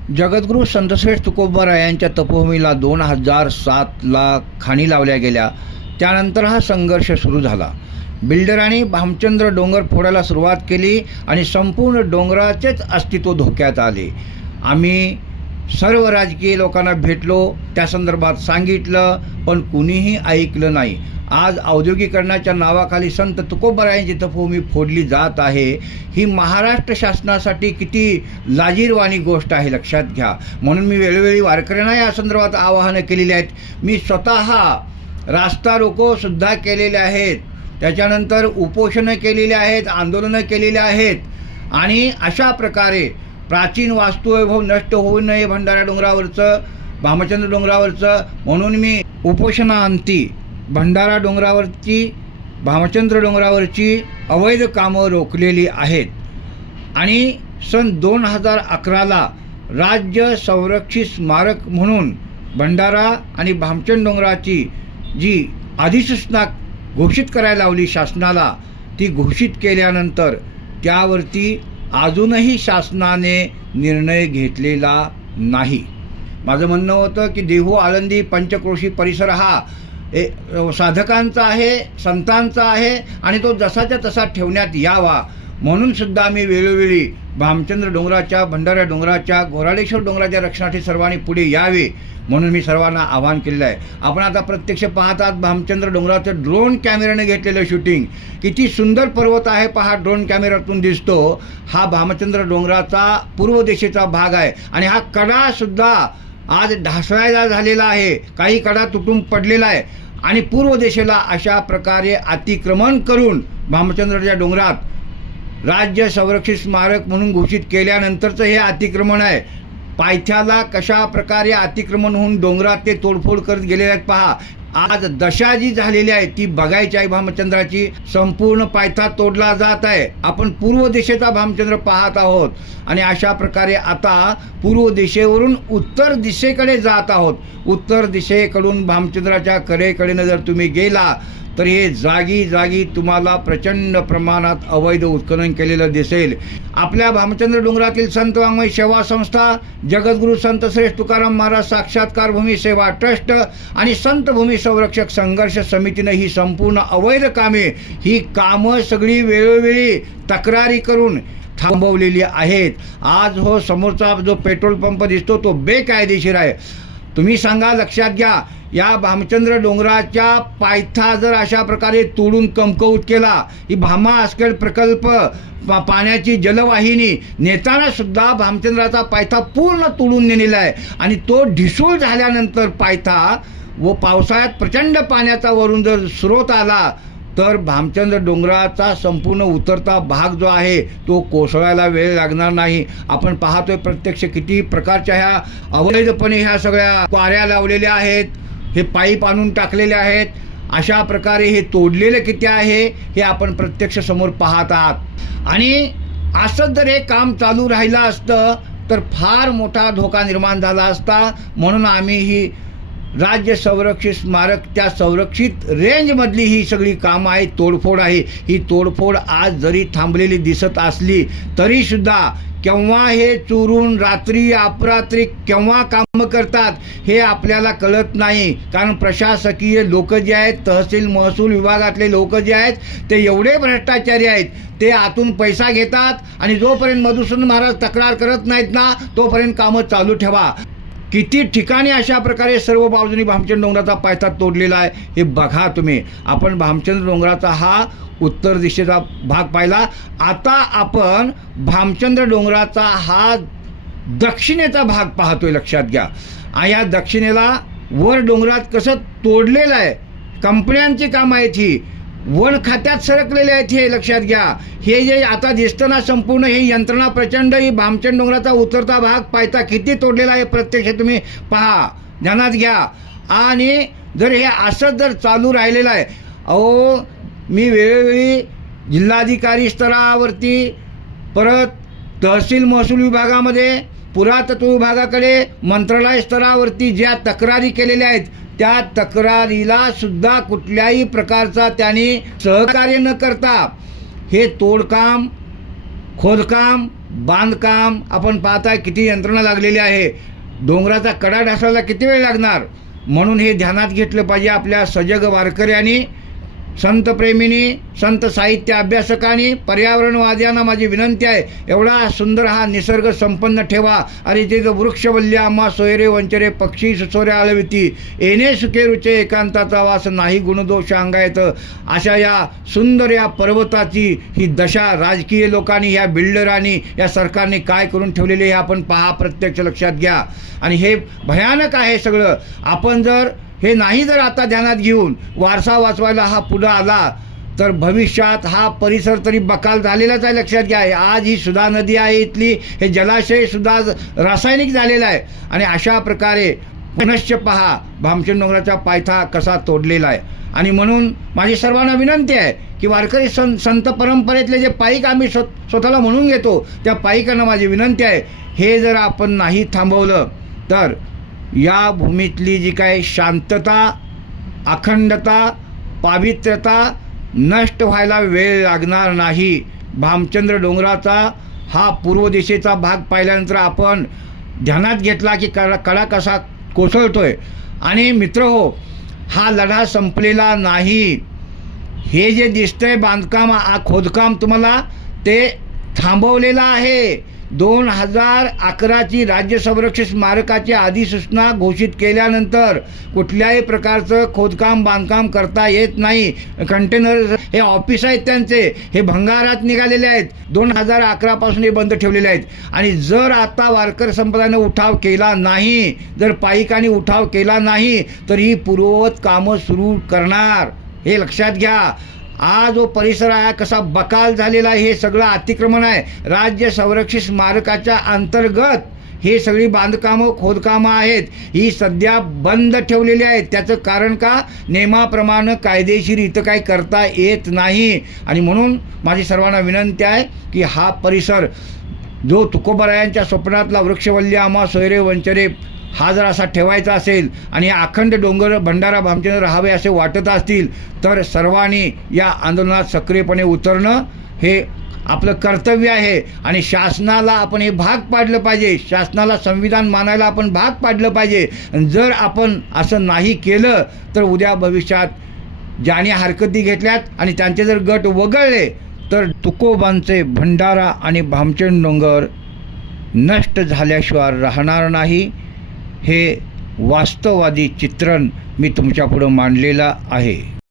जगद्गुरू संतश्रेष्ठ तुकोबारायांच्या तपोभूमीला 2007ला खाणी लावल्या गेल्या. त्यानंतर हा संघर्ष सुरू झाला. बिल्डरांनी भामचंद्र डोंगर फोडायला सुरुवात केली आणि संपूर्ण डोंगराचेच अस्तित्व धोक्यात आले. आम्ही सर्व राजकीय लोकांना भेटलो, त्या संदर्भात सांगितलं, पण कुणीही ऐकलं नाही. आज औद्योगिकरणाच्या नावाखाली संत तुकोबारायांची तपोभूमी फोडली जात आहे. ही महाराष्ट्र शासनासाठी किती लाजिरवाणी गोष्ट आहे, लक्षात घ्या. म्हणून मी वेळोवेळी वारकऱ्यांना या संदर्भात आवाहनं केलेली आहेत. मी स्वतः रास्ता रोकोसुद्धा केलेले आहेत, त्याच्यानंतर उपोषणं केलेली आहेत, आंदोलनं केलेली आहेत. आणि अशा प्रकारे प्राचीन वास्तुवैभव नष्ट होऊ नये भंडारा डोंगरावरचं, भामचंद्र डोंगरावरचं, म्हणून मी उपोषणाअंती भंडारा डोंगरावरची, भामचंद्र डोंगरावरची अवैध कामं रोखलेली आहेत. आणि सन 2011ला राज्य संरक्षित स्मारक म्हणून भंडारा आणि भामचंद्र डोंगराची जी अधिसूचना घोषित करायला लावली शासनाला, ती घोषित केल्यानंतर त्यावरती अजूनही शासनाने निर्णय घेतलेला नाही. माझं म्हणणं होतं की देहू आळंदी पंचक्रोशी परिसर हा साधकांचा आहे, संतांचा आहे आणि तो जसाच्या तसा ठेवण्यात यावा. म्हणून सुद्धा मी वेळोवेळी भामचंद्र डोंगराच्या, भंडारा डोंगराच्या, घोराळेश्वर डोंगराच्या रक्षणासाठी सर्वांनी पुढे यावे म्हणून मी सर्वांना आवाहन केलेलं आहे. आपण आता प्रत्यक्ष पाहतात भामचंद्र डोंगराचं ड्रोन कॅमेऱ्याने घेतलेलं शूटिंग. किती सुंदर पर्वत आहे पहा, ड्रोन कॅमेऱ्यातून दिसतो. हा भामचंद्र डोंगराचा पूर्व दिशेचा भाग आहे आणि हा कडासुद्धा आज ढासळायला झालेला आहे, काही कडा तुटून पडलेला आहे. आणि पूर्व दिशेला अशा प्रकारे अतिक्रमण करून भामचंद्रच्या डोंगरात राज्य संरक्षित स्मारक म्हणून घोषित केल्यानंतरचं हे अतिक्रमण आहे. पायथ्याला कशा प्रकारे अतिक्रमण होऊन डोंगरात ते तोडफोड करत गेलेले आहेत पहा. आज दशा जी झालेली आहे ती बघायची आहे. भामचंद्राची संपूर्ण पायथा तोडला जात आहे. आपण पूर्व दिशेचा भामचंद्र पाहत आहोत आणि अशा प्रकारे आता पूर्व दिशेवरून उत्तर दिशेकडे जात आहोत. उत्तर दिशेकडून भामचंद्राच्या कडेकडेनं जर तुम्ही गेला तर हे जागी जागी तुम्हाला प्रचंड प्रमाणात अवैध उत्खनन केलेलं दिसेल. आपल्या भामचंद्र डोंगरातील संत वाङ्मय सेवा संस्था, जगद्गुरू संत श्रेष्ठ तुकाराम महाराज साक्षात्कार भूमी सेवा ट्रस्ट आणि संत भूमी संरक्षक संघर्ष समितीनं ही संपूर्ण अवैध कामे, ही कामं सगळी वेळोवेळी तक्रारी करून थांबवलेली आहेत. आज हो समोरचा जो पेट्रोल पंप दिसतो तो बेकायदेशीर आहे. तुम्ही सांगा, लक्षात घ्या, या भामचंद्र डोंगराच्या पायथा जर अशा प्रकारे तोडून कमकवत केला, ही भामा आसखेड प्रकल्प पाण्याची जलवाहिनी नेताना सुद्धा भामचंद्राचा पायथा पूर्ण तोडून नेलेला आहे. आणि तो ढिसूळ झाल्यानंतर पायथा व पावसाळ्यात प्रचंड पाण्याचा वरून जर स्रोत आला तर भामचंद्र डोंगराचा संपूर्ण उतरता भाग जो आहे तो कोसळायला वेळ लागणार नाही. आपण पाहतोय प्रत्यक्ष किती प्रकारच्या ह्या अवैधपणे ह्या सगळ्या क्वाऱ्या लावलेल्या आहेत, हे पाईप आणून टाकलेले आहेत. अशा प्रकारे हे तोडलेले किती आहे हे आपण प्रत्यक्ष समोर पाहत आहात. आणि असं जर हे काम चालू राहिलं असतं तर फार मोठा धोका निर्माण झाला असता. म्हणून आम्ही ही राज्य संरक्षित स्मारक, त्या संरक्षित रेंजमधली ही सगळी कामं आहे, तोडफोड आहे. ही तोडफोड आज जरी थांबलेली दिसत असली तरीसुद्धा केव्हा हे चोरून रात्री अपरात्री केव्हा कामं करतात हे आपल्याला कळत नाही. कारण प्रशासकीय लोक जे आहेत, तहसील महसूल विभागातले लोक जे आहेत ते एवढे भ्रष्टाचारी आहेत. ते आतून पैसा घेतात आणि जोपर्यंत मधुसूदन महाराज तक्रार करत नाहीत ना तोपर्यंत कामं चालू ठेवा. किती ठिकाणी अशा प्रकारे सर्व बाजूनी भामचंद्र डोंगराचा पायथा तोडलेला आहे हे बघा तुम्ही. आपण भामचंद्र डोंगराचा हा उत्तर दिशेचा भाग पाहिला. आता आपण भामचंद्र डोंगराचा हा दक्षिणेचा भाग पाहतोय, लक्षात घ्या. आणि या दक्षिणेला वर डोंगरात कसं तोडलेलं आहे, कंपन्यांची कामं आहेत, ही वन खात्यात सरकलेले आहेत, हे लक्षात घ्या. हे जे आता दिसतं ना संपूर्ण ही यंत्रणा प्रचंड, ही भामचंद्र डोंगराचा उतरता भाग पायथा किती तोडलेला आहे प्रत्यक्ष तुम्ही पहा, ध्यानात घ्या. आणि जर हे असंच जर चालू राहिलेलं आहे, अहो मी वेळोवेळी जिल्हाधिकारी स्तरावरती, परत तहसील महसूल विभागामध्ये, पुरातत्व विभागाकडे, मंत्रालय स्तरावरती ज्या तक्रारी केलेल्या आहेत त्या तक्रारीला सुद्धा कुठल्याही प्रकारचा त्यांनी सहकार्य न करता हे तोडकाम, खोदकाम बांधकाम आपण पाहताय किती यंत्रणा लागलेली आहे. डोंगराचा कडा ढासळायला किती वेळ लागणार, म्हणून हे ध्यानात घेतलं पाहिजे आपल्या सजग वारकऱ्यांनी, संतप्रेमींनी, संत साहित्य अभ्यासकांनी, पर्यावरणवाद्यांना माझी विनंती आहे, एवढा सुंदर हा निसर्ग संपन्न ठेवा. अरे ते वृक्षवल्ली आम्हा सोयरे वंचरे पक्षी सुसोऱ्या आळविती, येणे सुखे रुचे एकांताचा वास नाही गुणदोष अंगायत. अशा या सुंदर या पर्वताची ही दशा राजकीय लोकांनी, या बिल्डरांनी, या सरकारने काय करून ठेवलेली हे आपण पहा, प्रत्यक्ष लक्षात घ्या. आणि हे भयानक आहे सगळं. आपण जर हे नाही जर आता ध्यानात घेऊन वारसा वाचवायला हा पुढं आला तर भविष्यात हा परिसर तरी बकाल झालेलाच आहे. लक्षात घ्या, आज ही सुधा नदी आहे, इथली हे जलाशयसुद्धा रासायनिक झालेला आहे. आणि अशा प्रकारे पुनश्च पहा भामचंद डोंगराचा पायथा कसा तोडलेला आहे. आणि म्हणून माझी सर्वांना विनंती आहे की वारकरी संत परंपरेतले जे पाईक आम्ही स्वतःला म्हणून घेतो, त्या पाईकांना माझी विनंती आहे, हे जर आपण नाही थांबवलं तर या भूमीतली जी काही शांतता, अखंडता, पावित्र्यता नष्ट व्हायला वेळ लागणार नाही. भामचंद्र डोंगराचा हा पूर्व दिशेचा भाग पाहिल्यानंतर आपण ध्यानात घेतला की कडा कसा कोसळतोय. आणि मित्रहो, हा लढा संपलेला नाही. हे जे दिसतंय बांधकाम, खोदकाम तुम्हाला ते थांबवलेलं आहे. 2011ची राज्य संरक्षित स्मारकाची अधिसूचना घोषित केल्यानंतर कुठल्याही प्रकारचं खोदकाम बांधकाम करता येत नाही. कंटेनर हे ऑफिस आहेत त्यांचे, हे भंगारात निघालेले आहेत. 2011पासून हे बंद ठेवलेले आहेत. आणि जर आता वारकरी संप्रदायाने उठाव केला नाही, जर पाईकांनी उठाव केला नाही तर ही पूर्ववत कामं सुरू करणार, हे लक्षात घ्या. आज जो परिसर आहे कसा बकाल झालेला आहे, हे सगळं अतिक्रमण आहे. राज्य संरक्षित स्मारकाच्या अंतर्गत हे सगळी बांधकामं खोदकामं आहेत, ही सध्या बंद ठेवलेली आहेत. त्याचं कारण का, नियमाप्रमाणे कायदेशीर इथं काही करता येत नाही. आणि म्हणून माझी सर्वांना विनंती आहे की हा परिसर जो तुकोबारायांच्या स्वप्नातला वृक्षवल्ली आम्हा सोयरे वंचरे हा जर असा ठेवायचा असेल आणि अखंड डोंगर भंडारा भामचंद्र राहावे असे वाटत असतील तर सर्वांनी या आंदोलनात सक्रियपणे उतरणं हे आपलं कर्तव्य आहे. आणि शासनाला आपण हे भाग पाडलं पाहिजे, शासनाला संविधान मानायला आपण भाग पाडलं पाहिजे. जर आपण असं नाही केलं तर उद्या भविष्यात ज्याने हरकती घेतल्यात आणि त्यांचे जर गट वगळले तर तुकोबांचे भंडारा आणि भामचंद डोंगर नष्ट झाल्याशिवाय राहणार नाही. हे वास्तववादी चित्रण मी तुमच्यापुढं मांडलेलं आहे.